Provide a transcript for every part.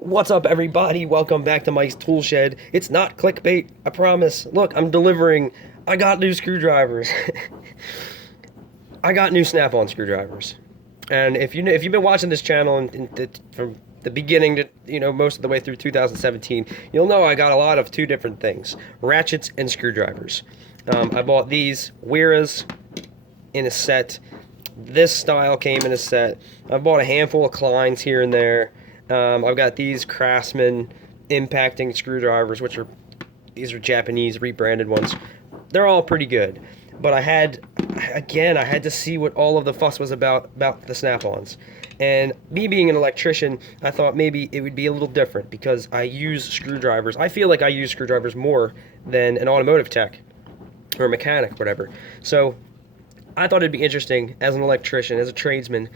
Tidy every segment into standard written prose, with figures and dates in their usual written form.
What's up, everybody? Welcome back to Mike's Tool Shed. It's not clickbait, I promise. Look, I'm delivering. I got new screwdrivers. I got new Snap-on screwdrivers. And if you've been watching this channel from the beginning to most of the way through 2017, you'll know I got a lot of two different things: ratchets and screwdrivers. I bought these Weras in a set. This style came in a set. I bought a handful of Kleins here and there. I've got these Craftsman impacting screwdrivers, these are Japanese rebranded ones. They're all pretty good, but I had to see what all of the fuss was about the Snap-ons. And me being an electrician, I thought maybe it would be a little different because I use screwdrivers. I feel like I use screwdrivers more than an automotive tech or a mechanic, whatever. So I thought it'd be interesting as an electrician, as a tradesman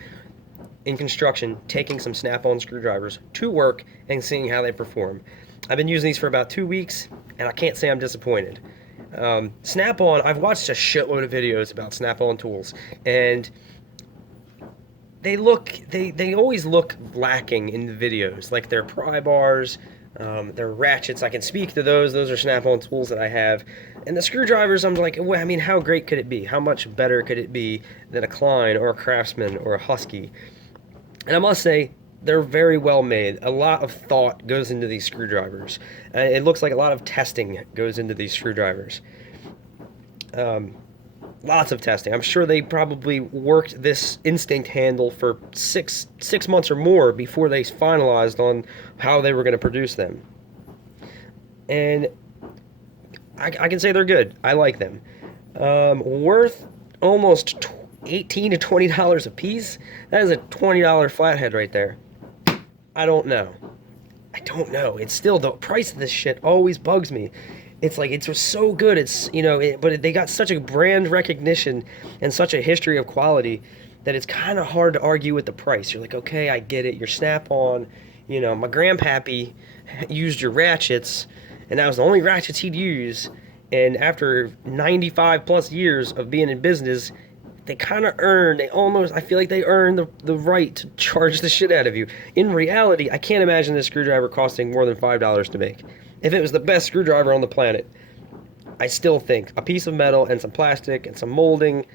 in construction, taking some Snap-on screwdrivers to work and seeing how they perform. I've been using these for about 2 weeks, and I can't say I'm disappointed. Snap-on, I've watched a shitload of videos about Snap-on tools, and they always look lacking in the videos, like their pry bars, their ratchets. I can speak to those are Snap-on tools that I have. And the screwdrivers, I'm like, well, I mean, how great could it be? How much better could it be than a Klein or a Craftsman or a Husky? And I must say, they're very well made. A lot of thought goes into these screwdrivers. It looks like a lot of testing goes into these screwdrivers. Lots of testing. I'm sure they probably worked this instinct handle for six months or more before they finalized on how they were going to produce them. And I can say they're good. I like them. Worth almost $18 to $20 a piece. That is a $20 flathead right there. I don't know. It's still, the price of this shit always bugs me. It's like, it's so good. It's, but they got such a brand recognition and such a history of quality that it's kind of hard to argue with the price. You're like, okay, I get it. You're Snap-on. My grandpappy used your ratchets, and that was the only ratchets he'd use. And after 95 plus years of being in business, I feel like they earn the right to charge the shit out of you. In reality, I can't imagine this screwdriver costing more than $5 to make. If it was the best screwdriver on the planet, I still think a piece of metal and some plastic and some molding,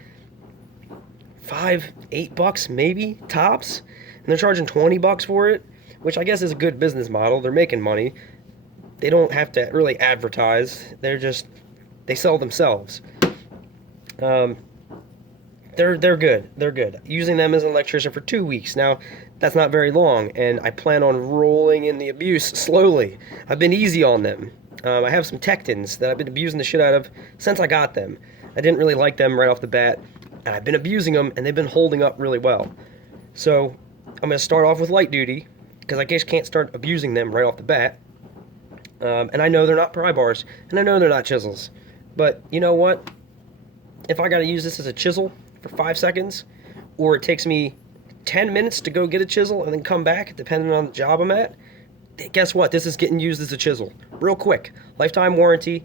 $5-8 maybe, tops, and they're charging $20 for it, which I guess is a good business model. They're making money. They don't have to really advertise. They sell themselves. They're good. They're good. Using them as an electrician for 2 weeks. Now, that's not very long, and I plan on rolling in the abuse slowly. I've been easy on them. I have some Tectons that I've been abusing the shit out of since I got them. I didn't really like them right off the bat, and I've been abusing them, and they've been holding up really well. So, I'm going to start off with light duty, because I just can't start abusing them right off the bat. And I know they're not pry bars, and I know they're not chisels. But, you know what? If I got to use this as a chisel for 5 seconds, or it takes me 10 minutes to go get a chisel and then come back, depending on the job I'm at, guess what? This is getting used as a chisel. Real quick. Lifetime warranty.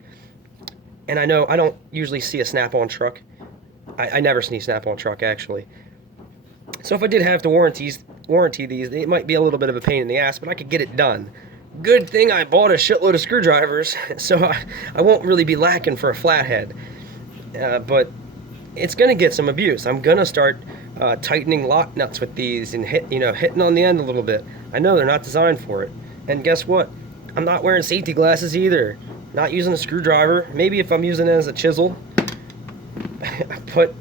And I know I don't usually see a Snap-on truck. I never see a Snap-on truck, actually. So if I did have to warranty these, it might be a little bit of a pain in the ass, but I could get it done. Good thing I bought a shitload of screwdrivers, so I won't really be lacking for a flathead. But it's going to get some abuse. I'm going to start tightening lock nuts with these and hitting on the end a little bit. I know they're not designed for it. And guess what? I'm not wearing safety glasses either. Not using a screwdriver. Maybe if I'm using it as a chisel. But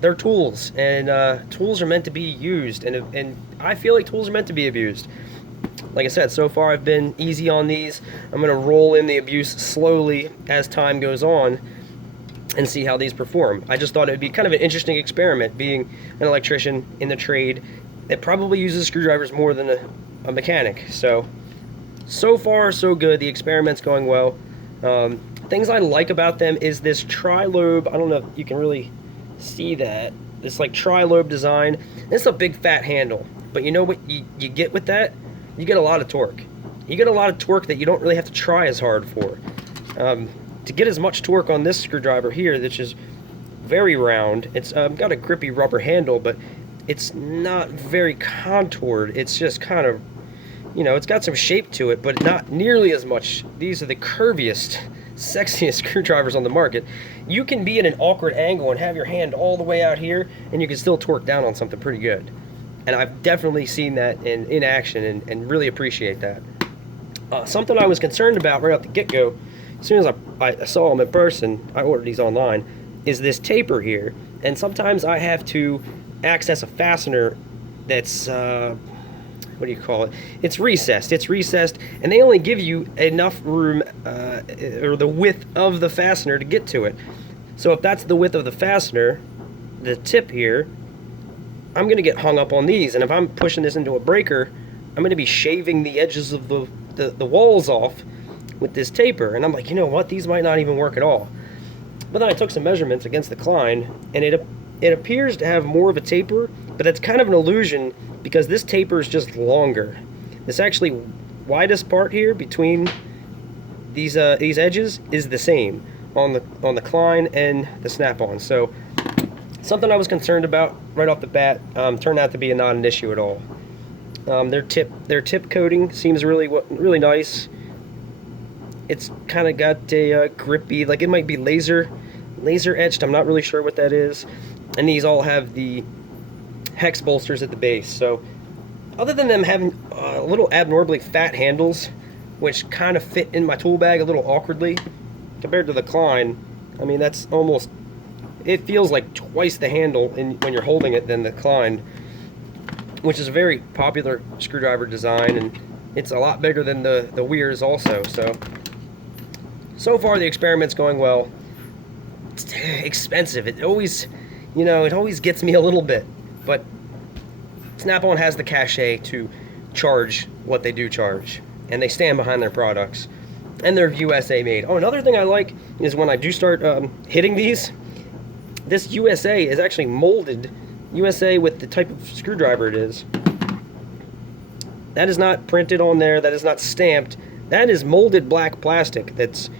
they're tools, and tools are meant to be used, and I feel like tools are meant to be abused. Like I said, so far I've been easy on these. I'm going to roll in the abuse slowly as time goes on and see how these perform. I just thought it would be kind of an interesting experiment, being an electrician in the trade that probably uses screwdrivers more than a mechanic. So far so good. The experiment's going well. Things I like about them is this tri-lobe. I don't know if you can really see that. This like tri-lobe design. It's a big fat handle, but you know what you get with that? You get a lot of torque. You get a lot of torque that you don't really have to try as hard for. To get as much torque on this screwdriver here, which is very round, it's got a grippy rubber handle, but it's not very contoured. It's just kind of you know, it's got some shape to it, but not nearly as much. These are the curviest, sexiest screwdrivers on the market. You can be at an awkward angle and have your hand all the way out here, and you can still torque down on something pretty good. And I've definitely seen that in action, and really appreciate that. Something I was concerned about right off the get-go, as soon as I saw them in person, I ordered these online, is this taper here. And sometimes I have to access a fastener that's, what do you call it? It's recessed. It's recessed, and they only give you enough room, or the width of the fastener to get to it. So if that's the width of the fastener, the tip here, I'm going to get hung up on these, and if I'm pushing this into a breaker, I'm going to be shaving the edges of the walls off with this taper. And I'm like, you know what, these might not even work at all. But then I took some measurements against the Klein, and it appears to have more of a taper, but that's kind of an illusion because this taper is just longer. This actually widest part here between these edges is the same on the Klein and the Snap-on. So something I was concerned about right off the bat turned out to be not an issue at all. Their tip coating seems really nice. It's kind of got a grippy, like it might be laser etched. I'm not really sure what that is. And these all have the hex bolsters at the base. So other than them having little abnormally fat handles, which kind of fit in my tool bag a little awkwardly, compared to the Klein, I mean, that's almost, it feels like twice the handle when you're holding it than the Klein, which is a very popular screwdriver design, and it's a lot bigger than the Weirs also. So far the experiment's going well. It's expensive. It always, you know, it always gets me a little bit, but Snap-on has the cachet to charge what they do charge, and they stand behind their products, and they're USA made. Oh, another thing I like is when I do start hitting these, this USA is actually molded USA with the type of screwdriver it is. That is not printed on there, that is not stamped. That is molded black plastic that's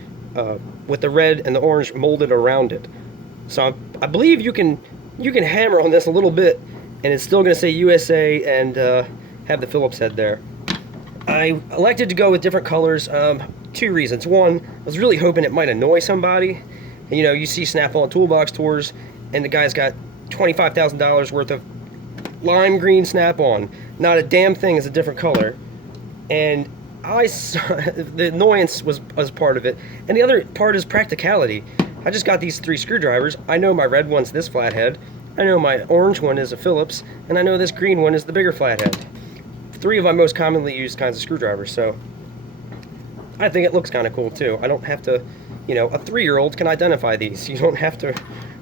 with the red and the orange molded around it. So I believe you can hammer on this a little bit and it's still going to say USA and have the Phillips head there. I elected to go with different colors. 2 reasons. One, I was really hoping it might annoy somebody. You know, you see Snap-on toolbox tours and the guy's got $25,000 worth of lime green Snap-on. Not a damn thing is a different color. And I saw, the annoyance was part of it. And the other part is practicality. I just got these 3 screwdrivers. I know my red one's this flathead. I know my orange one is a Phillips. And I know this green one is the bigger flathead. 3 of my most commonly used kinds of screwdrivers. So I think it looks kind of cool too. I don't have to, you know, a 3-year-old can identify these. You don't have to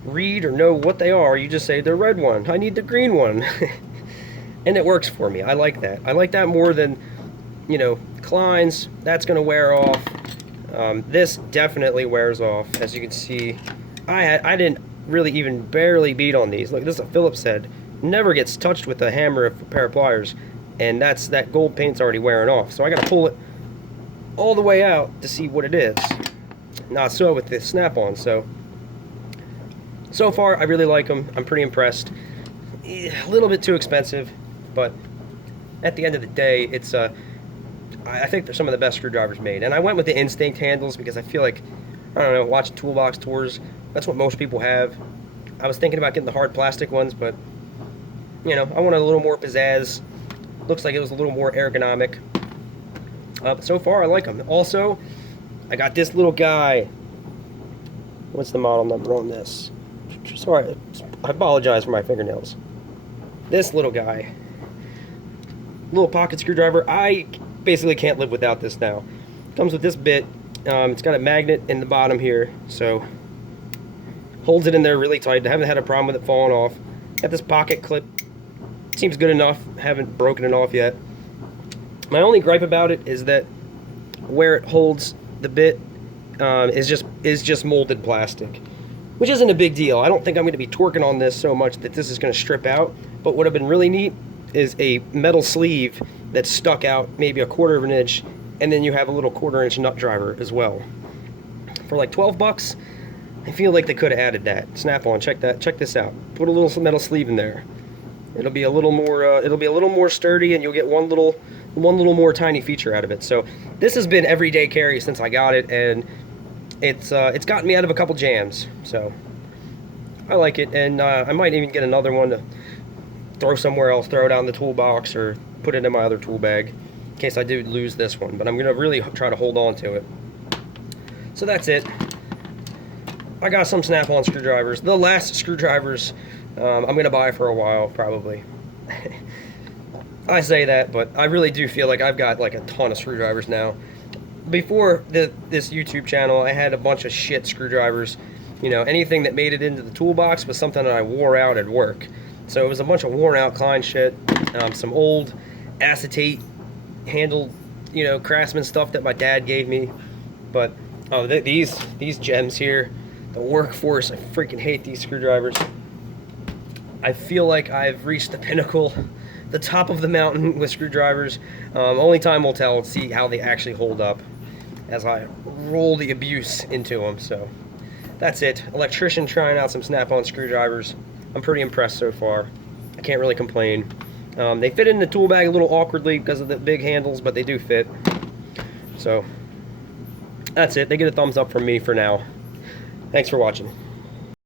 read or know what they are. You just say the red one. I need the green one. And it works for me. I like that. I like that more than, you know, Klein's. That's going to wear off. This definitely wears off. As you can see, I didn't really even barely beat on these. Look, this is a Phillips head. Never gets touched with a hammer of a pair of pliers. And that gold paint's already wearing off. So I got to pull it all the way out to see what it is. Not so with this Snap-on. So far, I really like them. I'm pretty impressed. A little bit too expensive, but at the end of the day, it's I think they're some of the best screwdrivers made. And I went with the Instinct handles because I feel like, I don't know, watching toolbox tours, that's what most people have. I was thinking about getting the hard plastic ones, but, you know, I wanted a little more pizzazz. Looks like it was a little more ergonomic. But so far, I like them. Also, I got this little guy. What's the model number on this? Sorry, I apologize for my fingernails. This little guy. Little pocket screwdriver. I basically can't live without this now. Comes with this bit. It's got a magnet in the bottom here, so holds it in there really tight. I haven't had a problem with it falling off. Got this pocket clip. Seems good enough. Haven't broken it off yet. My only gripe about it is that where it holds the bit is just molded plastic, which isn't a big deal. I don't think I'm going to be torquing on this so much that this is going to strip out. But what would have been really neat is a metal sleeve that's stuck out maybe a 1/4 of an inch, and then you have a little 1/4 inch nut driver as well. For like 12 bucks, I feel like they could have added that. Snap-on, check this out. Put a little metal sleeve in there. It'll be a little more sturdy, and you'll get one little one little more tiny feature out of it. So this has been everyday carry since I got it, and it's gotten me out of a couple jams. So I like it, and I might even get another one to throw somewhere else, throw it out in the toolbox, or put it in my other tool bag in case I do lose this one. But I'm gonna really try to hold on to it. So that's it. I got some snap-on screwdrivers. The last screwdrivers I'm gonna buy for a while, probably. I say that, but I really do feel like I've got like a ton of screwdrivers now. Before this YouTube channel, I had a bunch of shit screwdrivers. You know, anything that made it into the toolbox was something that I wore out at work. So it was a bunch of worn out Klein shit, some old acetate handled, you know, Craftsman stuff that my dad gave me. But oh, these gems here, the Workforce, I freaking hate these screwdrivers. I feel like I've reached the pinnacle, the top of the mountain with screwdrivers. Only time will tell. See how they actually hold up as I roll the abuse into them. So that's it. Electrician trying out some snap-on screwdrivers. I'm pretty impressed so far. I can't really complain. They fit in the tool bag a little awkwardly because of the big handles, but they do fit. So that's it. They get a thumbs up from me for now. Thanks for watching.